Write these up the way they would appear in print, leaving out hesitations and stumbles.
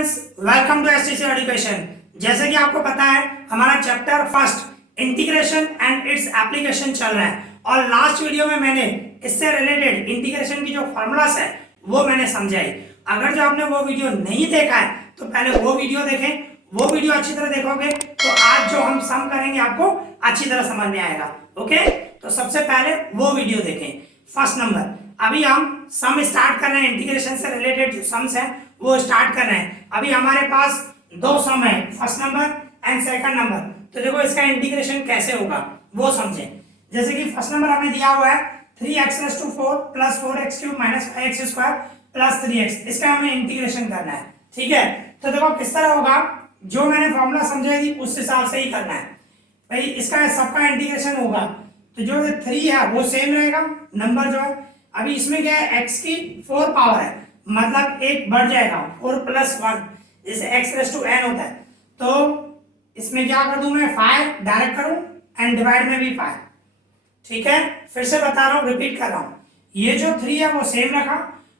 Students, welcome to STC education. जैसे कि आपको पता है हमारा chapter first integration and its application चल रहा है और लास्ट वीडियो में मैंने इससे रिलेटेड इंटीग्रेशन की जो फॉर्मूलास है वो मैंने समझाई। अगर जो आपने वो वीडियो नहीं देखा है तो पहले वो वीडियो देखें। वो वीडियो अच्छी तरह देखोगे तो आज जो हम सम करेंगे आपको अच्छी तरह समझ में आएगा। ओके, तो सबसे पहले वो वीडियो देखें। फर्स्ट नंबर, अभी हम सम स्टार्ट कर रहे हैं, इंटीग्रेशन से रिलेटेड जो सम्स है वो स्टार्ट कर रहे हैं। अभी हमारे पास दो सम है, first number and second number. तो देखो इसका इंटीग्रेशन कैसे होगा वो समझें। जैसे कि फर्स्ट नंबर हमें दिया हुआ है 3x⁴ plus 4x³ minus 5x² plus 3x। इसका हमें इंटीग्रेशन करना है, ठीक है। तो देखो किस तरह होगा, जो मैंने फॉर्मूला समझाई थी उस हिसाब से ही करना है भाई। इसका सबका इंटीग्रेशन होगा तो जो 3 है वो सेम रहेगा नंबर जो है। अभी इसमें क्या है, x की 4 पावर है, मतलब एक बढ़ जाएगा 4 + 1, जैसे x⁴n होता है। तो इसमें क्या कर दूं मैं, 5 डायरेक्ट करूं एंड डिवाइड में भी 5, ठीक है। फिर से बता रहा हूं, रिपीट कर रहा हूं। ये जो 3 है वो सेम रखा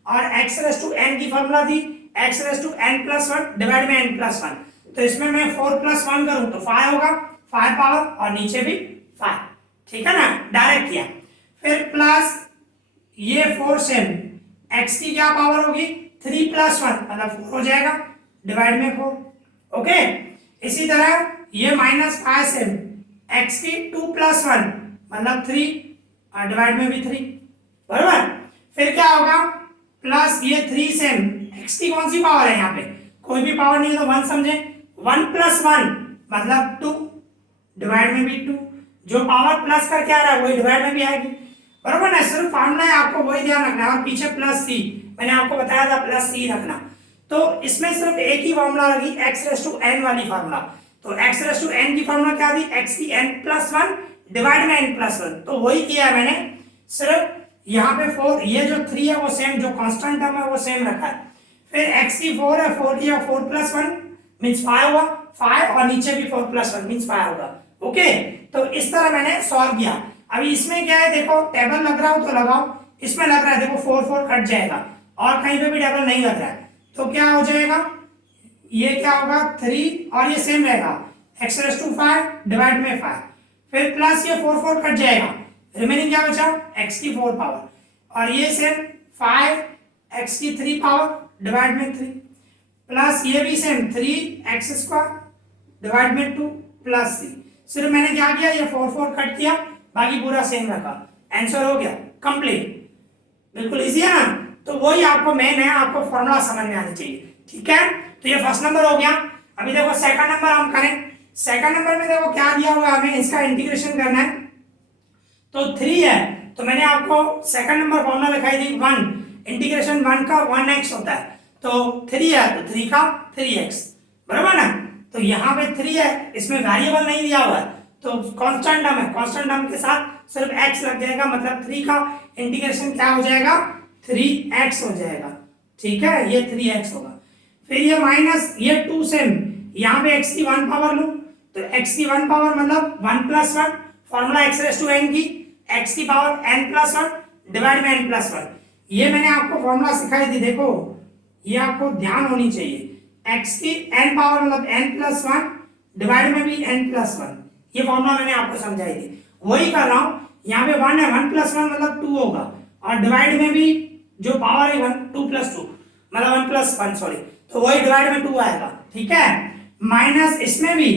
और x⁴n की फॉर्मूला थी x⁴n+1 डिवाइड में n+1। तो इसमें मैं 4 + 1 करूं तो 5 होगा, 5 पावर और नीचे भी 5, ठीक है ना, डायरेक्ट किया। फिर प्लस ये 4 सेम, x की क्या पावर होगी 3 + 1 मतलब 4 हो जाएगा, डिवाइड में 4। ओके, इसी तरह ये -5 सेम, x की 2 + 1 मतलब 3 और डिवाइड में भी 3, बराबर। फिर क्या होगा, प्लस ये 3 सेम, x की कौन सी पावर है, यहाँ पे कोई भी पावर नहीं है तो 1 समझे, 1 + 1 मतलब 2, डिवाइड में भी 2। जो पावर प्लस करके आ रहा है वही डिवाइड में भी आएगी, बराबर ना। सिर्फ फार्मूला है, आपको वही ध्यान रखना है और पीछे +c मैंने आपको बताया था +c रखना। तो इसमें सिर्फ एक ही फार्मूला लगी, x⁴n वाली फार्मूला। तो x⁴n की फार्मूला क्या थी, x की n+1 डिवाइड में n+1। तो वही किया है मैंने, सिर्फ यहाँ पे 4, ये जो 3 है वो सेम, जो कांस्टेंट टर्म है वो सेम रखा है। फिर x की 4 है, 4 किया 4 + 1 मींस 5 हुआ, 5 और नीचे भी 4 + 1 मींस 5 होगा। ओके, तो इस तरह मैंने सॉल्व किया। अभी इसमें क्या है, देखो टेबल लग रहा हो तो लगाओ, इसमें लग रहा है देखो 4 4 कट जाएगा और कहीं पे भी टेबल नहीं लग रहा है तो क्या हो जाएगा, ये क्या होगा 3 और ये सेम रहेगा x⁵ डिवाइड में 5। फिर प्लस ये 4 4 कट जाएगा, रिमेनिंग क्या बचा, x की 4 पावर और ये सेम 5 x की 3 पावर डिवाइड में 3 प्लस ये भी सेम 3x² डिवाइड में 2 प्लस c। सिर्फ मैंने क्या किया, ये 4 4 कट किया, बाकी पूरा सेम रखा, आंसर हो गया कंप्लीट। बिल्कुल इजी है ना। तो वही आपको मेन है, आपको फॉर्मूला समझ में आनी चाहिए, ठीक है। तो ये फर्स्ट नंबर हो गया। अभी देखो सेकंड नंबर हम करें। सेकंड नंबर में देखो क्या दिया हुआ है, हमें इसका इंटीग्रेशन करना है। तो 3 है तो मैंने आपको सेकंड नंबर फॉर्मूला दिखाई दी 1, इंटीग्रेशन 1 का 1x होता है। तो 3 है तो 3 का 3x, बराबर ना। तो यहाँ पे 3 है, इसमें वेरिएबल नहीं दिया हुआ है तो कांस्टेंट टर्म है, कांस्टेंट टर्म के साथ सिर्फ x लग जाएगा, मतलब 3 का इंटीग्रेशन क्या हो जाएगा, 3x हो जाएगा, ठीक है, ये 3x होगा। फिर ये माइनस ये 2 सेम, यहाँ पे x की 1 पावर लूं तो x की 1 पावर मतलब 1 + 1, फॉर्मूला x⁴n की, x की पावर n+1 डिवाइड में n+1। ये मैंने आपको फॉर्मूला सिखाई थी, देखो ये आपको ध्यान होनी चाहिए, x की n पावर मतलब n+1 डिवाइड में भी n+1। ये फॉर्मूला मैंने आपको समझाई थी, वही कर रहा हूं। यहाँ पे 1 है, 1 + 1 मतलब 2 होगा और डिवाइड में भी जो पावर है 1, 2 + 2 मतलब 1 + 1 सॉरी, तो वही डिवाइड में 2 आएगा, ठीक है। माइनस इसमें भी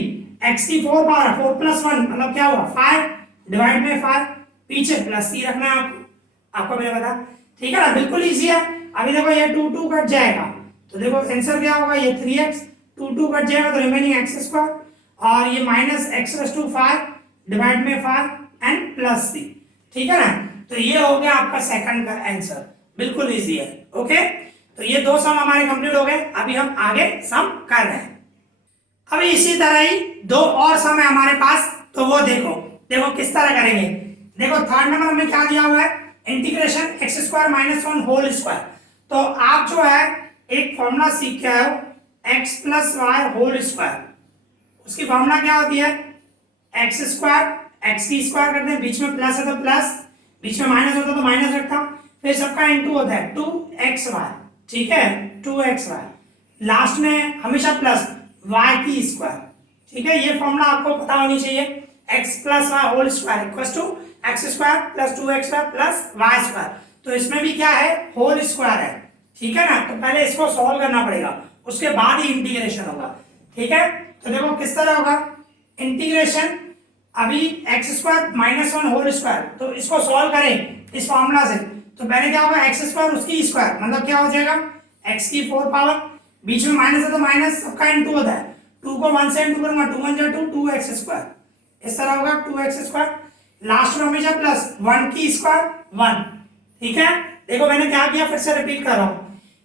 x की 4 पावर 4 + 1 मतलब क्या होगा 5 डिवाइड में 5, पीछे +c रखना है आपको मैंने बताया, ठीक है ना, बिल्कुल इजी है। अभी देखो ये 2 2 कट जाएगा तो देखो आंसर क्या होगा, ये 3x, 2 2 कट जाएगा तो रिमेनिंग x² और ये माइनस x⁵ डिवाइड में 5 एंड प्लस c, ठीक है ना। तो ये हो गया आपका सेकंड का आंसर, बिल्कुल इजी है। ओके, तो ये दो सम हमारे कंप्लीट हो गए। अभी हम आगे सम कर रहे हैं। अभी इसी तरह ही दो और सम है हमारे पास, तो वो देखो देखो किस तरह करेंगे। देखो थर्ड नंबर में क्या दिया हुआ है, इंटीग्रेशन x² - 1 होल स्क्वायर। तो आप जो है एक फॉर्मूला सीख के आए हो, x + y होल स्क्वायर, उसकी फॉर्मूला क्या होती है, x², x की स्क्वायर करते हैं, बीच में प्लस है तो प्लस, बीच में माइनस होता तो माइनस रखता, फिर सबका इनटू होता है 2xy, ठीक है 2xy लास्ट में हमेशा प्लस वाई की स्क्वायर। ठीक है, ये फॉर्मूला आपको पता होनी चाहिए। X plus y whole square equals to x square plus 2x square plus y square. तो इसमें भी क्या है, होल स्क्वायर है। ठीक है ना, तो पहले इसको सॉल्व करना पड़ेगा, उसके बाद ही इंटीग्रेशन होगा। ठीक है, तो देखो किस तरह होगा इंटीग्रेशन। अभी x square minus 1 whole square, तो इसको सॉल्व करें इस फॉर्मूला से, तो पहले क्या होगा एक्स स्क्वायर उसकी स्क्वायर, मतलब क्या हो जाएगा एक्स की 4 पावर, बीच में माइनस है तो माइनस सबका इनटू होता है, 2 को 1 से इनटू करूंगा 2 1 2 2x स्क्वायर, इस तरह होगा 2x स्क्वायर। लास्ट में हमेशा प्लस 1 की स्क्वायर 1। ठीक है, देखो मैंने क्या किया, फिर से रिपीट कर रहा हूं,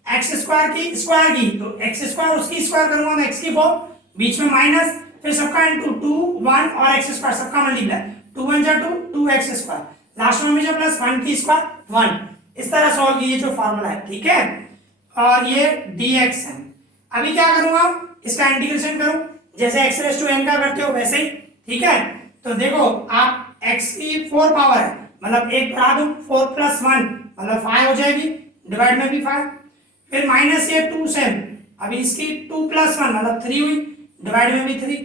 एक्स स्क्वायर की स्क्वायर की, तो एक्स स्क्वायर उसकी स्क्वायर करूंगा तो एक्स की 4, बीच में माइनस, फिर सबका इनटू 2 1 और एक्स स्क्वायर सबका मल्टीप्लाई, 2 1 2 2x स्क्वायर, लास्ट में हमेशा प्लस 1 की स्क्वायर 1। इस तरह सॉल्व कीजिए जो फॉर्मूला है। ठीक है, और ये dx है। अभी क्या करूंगा, इसका इंटीग्रेशन करूं, जैसे x रेस टू n का करते हो वैसे ही। ठीक है, तो देखो आप x की 4 पावर है, मतलब एक बढ़ा दूं 4 प्लस 1 मतलब 5 हो जाएगी, डिवाइड में भी 5, फिर माइनस ये 2 से, अभी इसकी 2 प्लस 1 मतलब 3 हुई, डिवाइड में भी 3,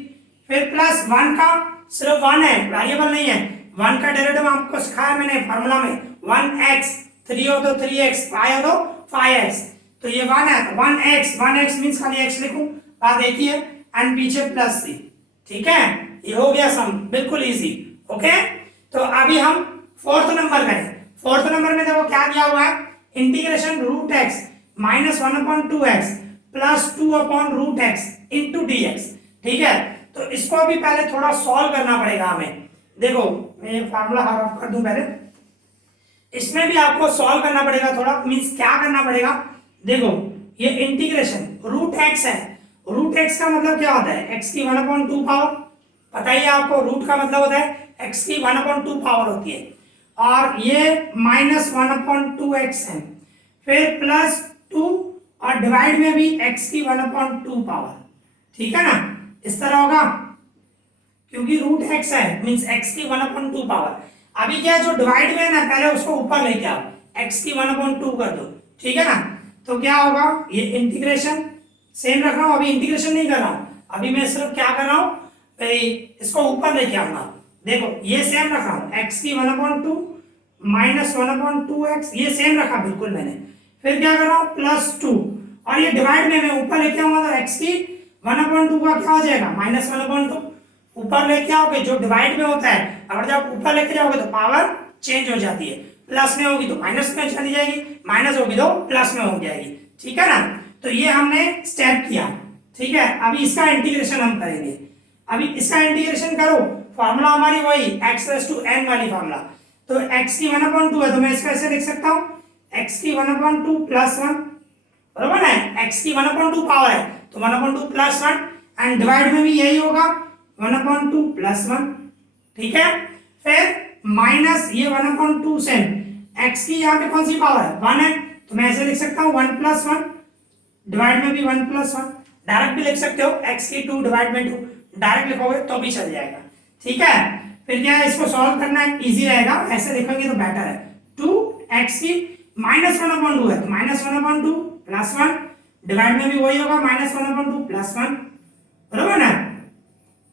फिर प्लस 1 का सिर्फ 1 है, वेरिएबल नहीं है, 1 का डेरिवेटिव आपको सिखाया मैंने फॉर्मूला में, 1x, 3 हो तो 3x, 5 हो तो 5x, तो ये 1 है तो 1x मींस खाली x लिखूं, बात देखिए एंड पीछे प्लस c। ठीक है, ये हो गया सम, बिल्कुल इजी। ओके, तो अभी हम फोर्थ नंबर करें। फोर्थ नंबर में देखो क्या दिया हुआ है, integration root x minus 1/2x plus 2/√x into dx। ठीक है, तो इसको अभी पहले थोड़ा सॉल्व करना पड़ेगा हमें। देखो मैं ये फार्मूला हाफ कर दूं पहले, इसमें भी आपको सॉल्व करना पड़ेगा थोड़ा, मींस क्या करना पड़ेगा, देखो ये इंटीग्रेशन रूट एक्स है, रूट एक्स का मतलब क्या होता है, एक्स की 1/2 पावर, पता ही है आपको, रूट का मतलब होता है एक्स की 1/2 पावर होती है, और ये माइनस 1/2x है, फिर प्लस 2 और डिवाइड में भी एक्स की 1/2 पावर। ठीक है ना, इस तरह होगा, क्योंकि रूट एक्स है मींस एक्स की 1/2 पावर। अभी क्या है, जो डिवाइड में है ना पहले उसको ऊपर लेके आओ, एक्स की 1/2 कर दो। ठीक है ना, तो क्या होगा, ये इंटीग्रेशन सेम रख रहा हूं, अभी इंटीग्रेशन नहीं कर रहा हूं, अभी मैं सिर्फ क्या कर रहा हूं, इसको ऊपर लेके आऊंगा। देखो ये सेम रख रहा हूं, एक्स की 1/2 माइनस 1/2x, ये सेम रखा बिल्कुल मैंने, फिर क्या कर रहा हूं प्लस 2, और ये डिवाइड में मैं ऊपर लेके आऊंगा तो एक्स की 1/2 का क्या हो जाएगा माइनस 1/2, ऊपर लेके आओगे जो डिवाइड में होता है, अगर जब ऊपर लेके जाओगे तो पावर चेंज हो जाती है, प्लस में होगी तो माइनस में चली जाएगी, माइनस होगी तो प्लस में हो जाएगी। ठीक है ना, तो ये हमने स्टेप किया। ठीक है, अभी इसका इंटीग्रेशन हम करेंगे, अभी इसका इंटीग्रेशन करो, फॉर्मूला हमारी वही x⁻n वाली फॉर्मूला, तो x की 1/2 है तो मैं इसको ऐसे लिख सकता हूं, x की 1/2 प्लस 1, बराबर है, x की 1/2 पावर है तो 1/2 प्लस 1, एंड डिवाइड में भी यही होगा 1/2 प्लस 1। ठीक है, फिर माइनस ये 1/2 से x की यहाँ पे कौन सी पावर है 1 है, तो मैं ऐसे लिख सकता हूँ 1 प्लस 1, डिवाइड में भी 1 प्लस 1, डायरेक्ट भी लिख सकते हो x की 2 डिवाइड में 2, डायरेक्ट लिखोगे तो भी चल जाएगा। ठीक है, फिर क्या है, इसको सॉल्व करना इजी रहेगा, ऐसे लिखेंगे तो बेटर है, 2x की माइनस 1/2 है तो माइनस 1/2 प्लस 1, डिवाइड में भी वही होगा माइनस 1/2 प्लस 1, बराबर ना,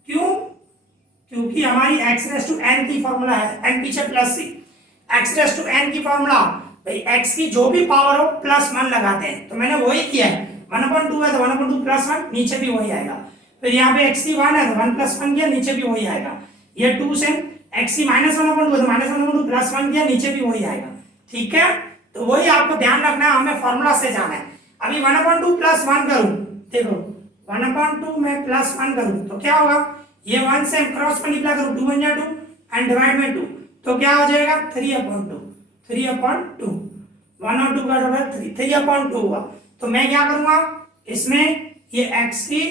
क्यों, क्योंकि हमारी x⁻n की फॉर्मूला है, n पीछे प्लस c, x⁻n की फॉर्मूला भाई x की जो भी पावर हो प्लस 1 लगाते हैं, तो मैंने वही किया है, 1/2 है तो 1/2 प्लस 1, नीचे भी वही आएगा, फिर यहाँ पे x की 1 है तो 1 प्लस 1 किया, नीचे भी वही आएगा, ये 2 से x की माइनस 1/2 है तो माइनस 1/2 प्लस 1 किया, नीचे भी वही आएगा। ठीक है, तो वही आपको ध्यान रखना है, हमें फॉर्मूला से जाना है। अभी 1/2 प्लस 1 करूं, देखो 1/2 में प्लस 1 करूं तो क्या होगा, ये 1 से क्रॉस मल्टीप्लाई करूं 2 1 2 एंड डिवाइड में 2, तो क्या हो जाएगा 3/2, 3/2, 1 और 2 का डबल 3/2 हुआ, तो मैं क्या करूंगा इसमें ये x की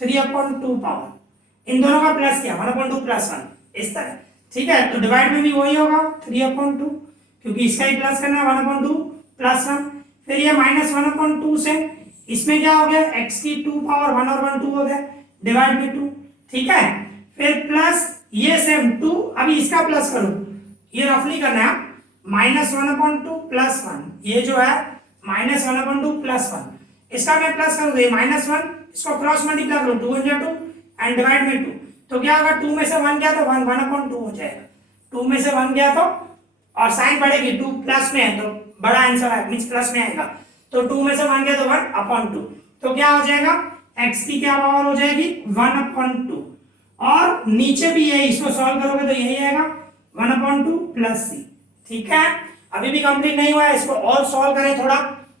3/2 पावर, इन दोनों का प्लस किया 1/2 प्लस 1, इस तरह। ठीक है, तो डिवाइड में भी वही होगा 3/2, क्योंकि इसका ही प्लस करना है 1/2 प्लस 1, फिर ये माइनस 1/2 से इसमें क्या हो गया x की 2 पावर 1 और 1 2 हो गया, डिवाइड में 2। ठीक है, फिर प्लस ये सेम 2, अभी इसका प्लस करो, ये रफली करना है माइनस 1/2 प्लस 1, ये जो है माइनस 1/2 प्लस 1, इसका मैं प्लस करूँ तो ये -1, इसको क्रॉस मल्टीप्लाई करूँ 2 × 2 एंड डिवाइड में 2, तो क्या होगा 2 में से 1 गया तो 1/2 हो जाएगा। 2 में से 1 गया तो, और साइन बढ़ेगी, 2 प्लस में है तो बड़ा आंसर है, मींस प्लस में आएगा, तो 2 में से 1 गया तो 1/2, तो क्या हो जाएगा x की क्या पावर हो जाएगी 1/2, और नीचे भी यही, इसको सॉल्व करोगे तो यही आएगा 1/2 + c। ठीक है, अभी भी कंप्लीट नहीं हुआ है, इसको और सॉल्व करें थोड़ा।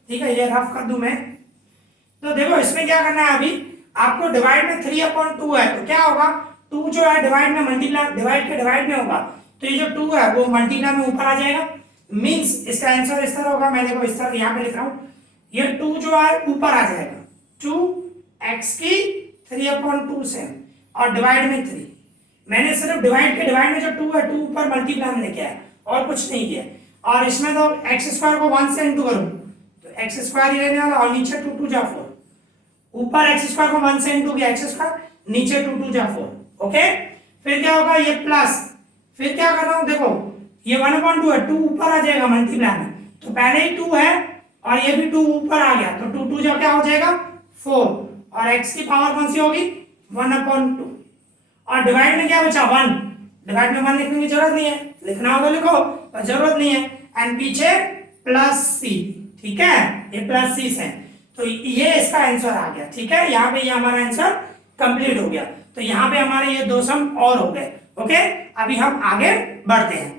ठीक है, ये रफ कर दूं मैं, तो देखो इसमें क्या करना है, अभी आपको डिवाइड में 3/2 है तो क्या होगा 2 जो है डिवाइड में मल्टीप्लाई, डिवाइड के डिवाइड में होगा, तो ये जो 2 है वो मल्टीप्लाई में ऊपर आ जाएगा, मींस इसका आंसर इस तरह होगा। मैं देखो इस तरह यहाँ पे लिख रहा हूँ, ये 2 जो है ऊपर आ जाएगा, 2x की 3/2 से, और डिवाइड में 3। मैंने सिर्फ डिवाइड के डिवाइड में जो 2 है 2 ऊपर मल्टीप्लाई में लेके आया और कुछ नहीं किया। और इसमें तो x² को 1 से इंटू करूँ तो x² ही रहने वाला, और नीचे 2 2 जा 4, ऊपर x² को 1 से इंटू किया x², नीचे 2 2 जा 4। ओके, फिर क्या होगा ये प्लस, फिर क्या कर रहा हूँ देखो ये 1/2 है, 2 ऊपर आ जाएगा मल्टीप्लाई में, तो पहले ही 2 है और ये भी 2 ऊपर आ गया, तो 2 2 जा क्या हो जाएगा 4, और x की पावर कौन सी होगी 1/2, और डिवाइड में क्या बचा 1, डिवाइड में 1 लिखने की जरूरत नहीं है, लिखना होगा लिखो पर जरूरत नहीं है, एंड पीछे +c। ठीक है, ये +c से, तो ये इसका आंसर आ गया। ठीक है, यहाँ पे ये हमारा आंसर कंप्लीट हो गया, तो यहाँ पे हमारे ये 2 सम और हो गए। ओके, अभी हम आगे बढ़ते हैं।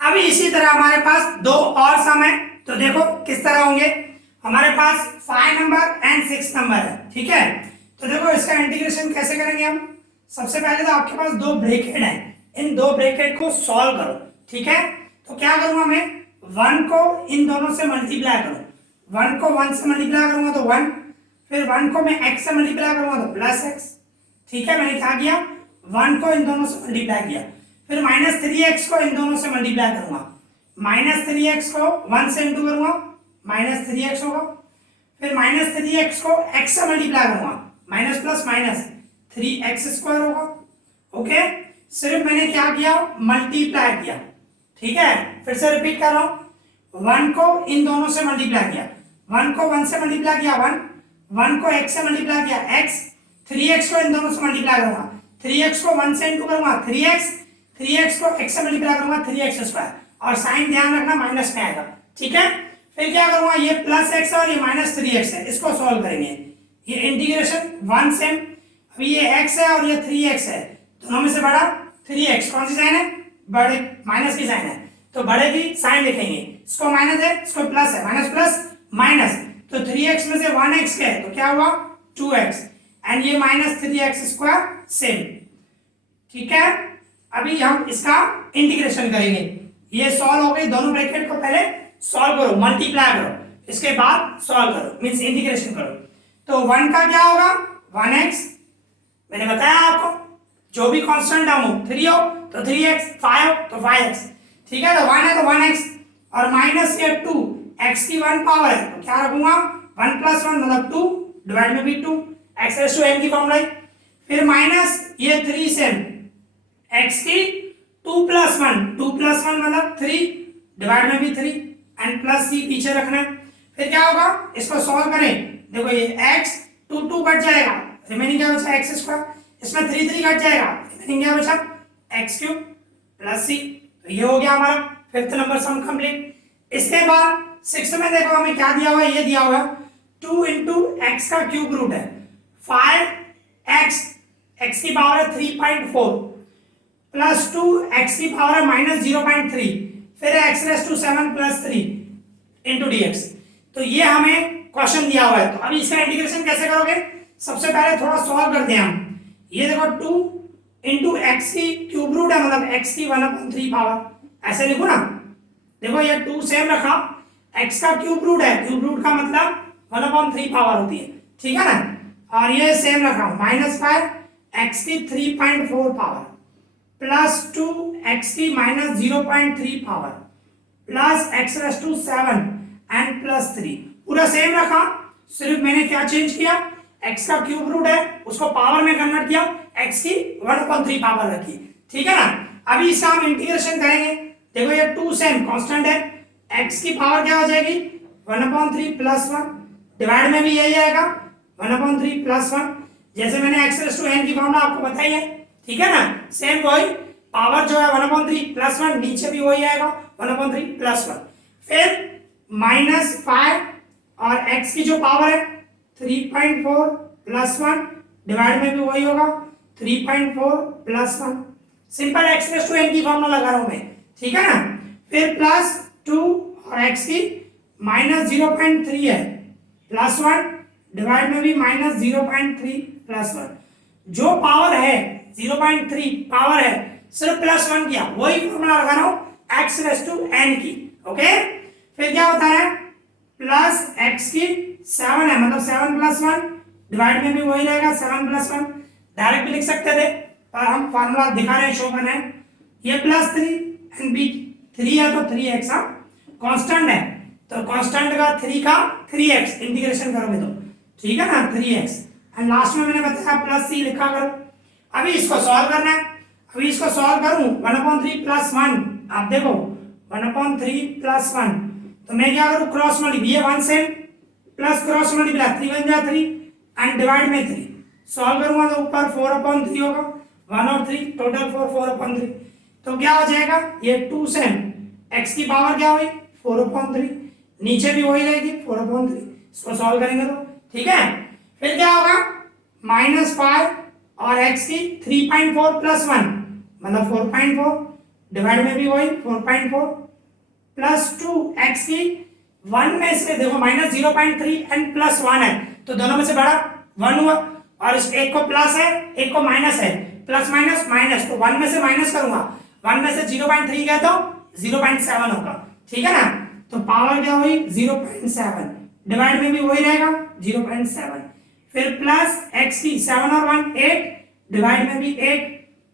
अभी इसी तरह हमारे पास 2 और सम है, तो देखो किस तरह होंगे। हमारे पास 5 नंबर एंड 6 नंबर है। ठीक है, तो देखो इसका इंटीग्रेशन कैसे करेंगे हम। सबसे पहले तो आपके पास 2 ब्रैकेट है, इन 2 ब्रैकेट को सॉल्व करो। ठीक है, तो क्या करूंगा मैं 1 को इन दोनों से मल्टीप्लाई करूं, 1 को 1 से मल्टीप्लाई करूंगा तो 1, फिर 1 को मैं x से मल्टीप्लाई करूंगा तो +x। ठीक है, मैंने क्या किया 1 को इन दोनों से मल्टीप्लाई किया, फिर -3x को इन दोनों से मल्टीप्लाई करूंगा, -3x को 1 से इंटू करूंगा -3x होगा, फिर -3x को x से मल्टीप्लाई करूंगा, माइनस प्लस माइनस 3x² होगा। ओके, सिर्फ मैंने क्या किया मल्टीप्लाई किया। ठीक है, फिर से रिपीट कर रहा हूं, 1 को इन दोनों से मल्टीप्लाई किया, 1 को 1 से मल्टीप्लाई किया 1, 1 को x से मल्टीप्लाई किया x, 3x को इन दोनों से मल्टीप्लाई करूंगा, 3x को 1 से इंटू करूंगा 3x, 3x को x से मल्टीप्लाई करूंगा 3x², और साइन ध्यान रखना माइनस में आएगा। ठीक है, फिर क्या करूंगा ये +x और ये -3x है, इसको सॉल्व करेंगे। ये इंटीग्रेशन 1 सेम, अभी ये x है और ये 3x है, दोनों में से बड़ा 3x, कौन सी साइन है बड़े, माइनस की साइन है, तो बड़े की साइन लिखेंगे, इसको माइनस है इसको प्लस है, माइनस प्लस माइनस, तो 3x में से 1x गए तो क्या हुआ 2x, एंड ये -3x² सेम। ठीक है, अभी हम इसका इंटीग्रेशन करेंगे। ये सॉल्व हो गई, दोनों ब्रैकेट को पहले सॉल्व करो, मल्टीप्लाई करो, इसके बाद सॉल्व करो, मींस इंटीग्रेशन करो। तो 1 का क्या होगा 1x, मैंने बताया आपको जो भी कांस्टेंट हो 3 हो तो 3x, 5 हो तो 5x। ठीक है, तो 1 है तो 1x, और माइनस ये 2, x की 1 पावर है तो क्या रखूंगा 1 + 1 मतलब 2, डिवाइड में भी 2, x⁻n की फॉर्मूला। फिर माइनस ये 3 सेम, x की 2 + 1, 2 + 1 मतलब 3, डिवाइड में भी 3, एंड प्लस c पीछे रखना है। फिर क्या होगा इसको सॉल्व करें, देखो ये x 2 2 कट जाएगा, रिमेनिंग क्या बचा x², इसमें 3 3 कट जाएगा, रिमेनिंग क्या बचा x³ + c। तो ये हो गया हमारा 5th नंबर सम कंप्लीट। इसके बाद 6th में देखो हमें क्या दिया हुआ है, ये दिया हुआ है 2 × x का क्यूब रूट है 5x, x की पावर है 3.4 प्लस 2 x की पावर है -0.3, फिर x⁻7 + 3 × dx। तो ये हमें क्वेश्चन दिया हुआ है, तो अभी इसका इंटीग्रेशन कैसे करोगे, सबसे पहले थोड़ा सॉल्व करते हैं हम। ये देखो 2 × x की क्यूब रूट है मतलब x की 1/3 पावर, ऐसे लिखो ना, देखो ये 2 सेम रखा, x का क्यूब रूट है, क्यूब रूट का मतलब 1/3 पावर होती है। ठीक है ना, और ये सेम रख रहा हूं -5 x की 3.4 पावर प्लस 2 x की -0.3 power plus x⁻7 and plus 3, पूरा सेम रखा, सिर्फ मैंने क्या चेंज किया x का क्यूब रूट है उसको पावर में कन्वर्ट किया, x की 1/3 पावर रखी। ठीक है ना, अभी इसका हम इंटीग्रेशन करेंगे। देखो ये 2 सेम कांस्टेंट है, x की पावर क्या हो जाएगी 1/3 + 1 डिवाइड में भी यही आएगा 1/3 प्लस 1। जैसे मैंने x रेज़ टू n की फॉर्मूला आपको बताई है, ठीक है ना, सेम वही पावर जो है 1/3 प्लस 1, नीचे भी वही आएगा 1/3 प्लस 1। फिर -5 और x की जो पावर है 3.4 प्लस 1, डिवाइड में भी वही होगा 3.4 plus 1। Simple x raise to n की फॉर्मूला लगा रहा हूं मैं, ठीक है ना। फिर प्लस 2 और x की -0.3 है प्लस 1, डिवाइड में भी -0.3 प्लस 1। जो पावर है 0.3 पावर है सिर्फ प्लस 1 किया, वही फॉर्मूला लगा रहा हूं x रेज़ टू n की। ओके, फिर क्या होता है प्लस x की 7 है, मतलब 7 प्लस 1, डिवाइड में भी वही रहेगा 7 प्लस 1। डायरेक्ट भी लिख सकते थे पर हम फॉर्मूला दिखा रहे हैं, शो कर रहे हैं। ये प्लस 3 एंड बी 3 है तो 3x कांस्टेंट है, तो कांस्टेंट का 3 का 3x इंटीग्रेशन करोगे तो ठीक है ना 3x। एंड लास्ट में मैंने बताया प्लस c लिखा करो। अभी इसको सॉल्व करना है, अभी इसको सॉल्व करूं 1/3 प्लस 1, आप देखो 1/3 प्लस 1, तो मैं क्या करूं क्रॉस मल्टीप्लाई, ये 1 से प्लस क्रॉस मल्टीप्लाई 3 1 जा 3 एंड डिवाइड में 3, सॉल्व करूंगा तो ऊपर 4/3 होगा, 1 और 3 टोटल 4/3। तो क्या हो जाएगा ये 2 से x की पावर क्या हुई 4/3, नीचे भी वही रहेगी 4/3। इसको सॉल्व करेंगे तो ठीक है। फिर क्या होगा -5 और x की 3.4 प्लस 1 मतलब 4.4, डिवाइड में भी वही 4.4 प्लस 2 x की 1 में से देखो -0.3 एंड प्लस 1 है तो दोनों में से बड़ा 1 हुआ, और इस एक को प्लस है एक को माइनस है, प्लस माइनस माइनस, तो 1 में से माइनस करूंगा, 1 में से 0.3 गया तो 0.7 होगा, ठीक है ना। तो पावर क्या हुई 0.7, डिवाइड में भी वही रहेगा 0.7। फिर प्लस x की 7 और 1 8, डिवाइड में भी 8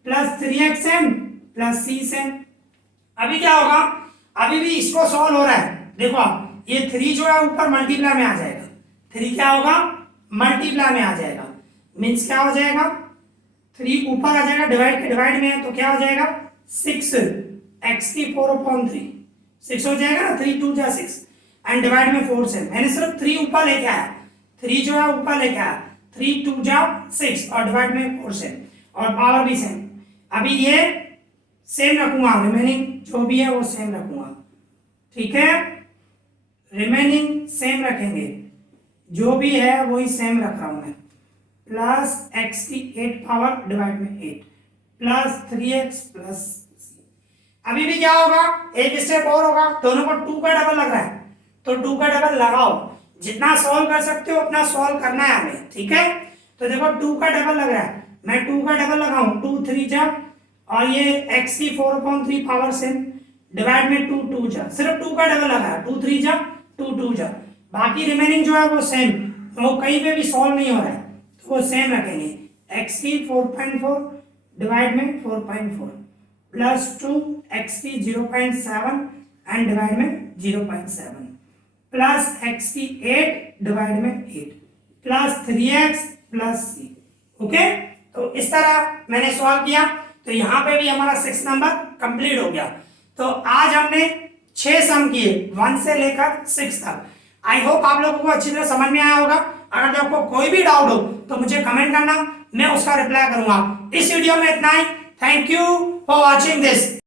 plus 3x m plus c m। अभी क्या होगा, अभी भी इसको सॉल्व हो रहा है, देखो आप ये 3 जो है ऊपर मल्टीप्लाई में आ जाएगा, 3 क्या होगा मल्टीप्लाई में आ जाएगा, मीन्स क्या हो जाएगा 3 ऊपर आ जाएगा, डिवाइड के डिवाइड में है तो क्या हो जाएगा 6 x की 4/3, 6 हो जाएगा ना, 3 2 जा 6 एंड डिवाइड में 4 से। मैंने सिर्फ 3 ऊपर लेके आया, 3 जो है ऊपर लेके आया, 3 2 जा 6 और डिवाइड में 4 से, और पावर भी सेम। अभी ये सेम रखूंगा, रिमेनिंग जो भी है वो सेम रखूंगा, ठीक है, रिमेनिंग सेम रखेंगे, जो भी है वही सेम रख रहा हूं मैं। प्लस x की 8 पावर डिवाइड में 8 प्लस 3x प्लस, अभी भी क्या होगा एक स्टेप और होगा, दोनों को 2 का डबल लग रहा है तो 2 का डबल लगाओ, जितना सॉल्व कर सकते हो उतना सॉल्व करना है हमें, ठीक है। तो देखो 2 का डबल लग रहा है, मैं 2 का डबल लगाऊं 2 3 जा, और ये x की 4/3 पावर से डिवाइड में 2 2 जा, सिर्फ 2 का डबल लगा है, 2 3 जा 2 2 जा, बाकी रिमेनिंग जो है वो सेम, वो कहीं पे भी सॉल्व नहीं हो रहा है तो वो सेम रखेंगे। x की 4.4 डिवाइड में 4.4 प्लस 2 x की 0.7 एंड डिवाइड में 0.7 प्लस x की 8 डिवाइड में 8 plus 3x plus c। Okay, तो इस तरह मैंने सॉल्व किया, तो यहाँ पे भी हमारा 6 नंबर कंप्लीट हो गया। तो आज हमने 6 सम किए 1 से लेकर 6 तक। आई होप आप लोगों को अच्छी तरह समझ में आया होगा। अगर आपको कोई भी डाउट हो तो मुझे कमेंट करना, मैं उसका रिप्लाई करूंगा। इस वीडियो में इतना ही। Thank you for watching this.